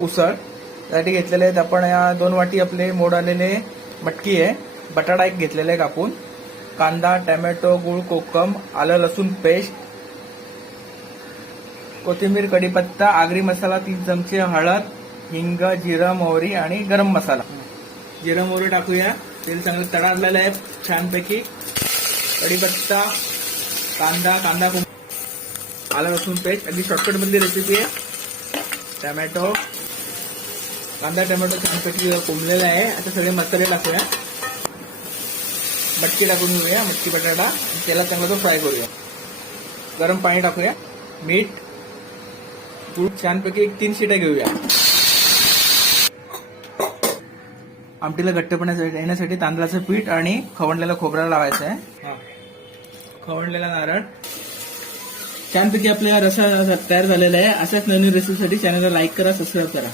उसळ त्यासाठी घेतलेले आहेत आपण या 2 वाटी आपले मोड आलेले मटकी आहे, बटाटा एक घेतलेला आहे कापून, कांदा, टोमॅटो, गूळ, कोकम, आलं लसूण पेस्ट, कोथिंबीर, कढीपत्ता, आगरी मसाला 3 चमचे, हळद, हिंग, जिरं, मोहरी आणि गरम मसाला. जिरं मोहरी टाकूया. तेल चांगलं तळालेलं आहे छानपैकी. कढीपत्ता, कांदा, आलं लसूण पेस्ट, अगदी शॉर्टकट मधली रेसिपी आहे. टोमॅटो, कांदा टोमॅटो छानपैकी कोंबलेला आहे. आता सगळे मसाले टाकूया. मटकी टाकून घेऊया, मटकी बटाटा, तेलात चांगला तो फ्राय करूया. गरम पाणी टाकूया, मीठ, गूळ, छानपैकी 3 शिट्या घेऊया. आमटीला घट्टपणा येण्यासाठी तांदळाचं पीठ आणि खवणलेला खोबरा लावायचं आहे. खवणलेला नारळ. छानपैकी आपला रसा तयार झालेला आहे. अशाच नवीन रेसिपीसाठी चॅनलला लाईक करा, सबस्क्राईब करा.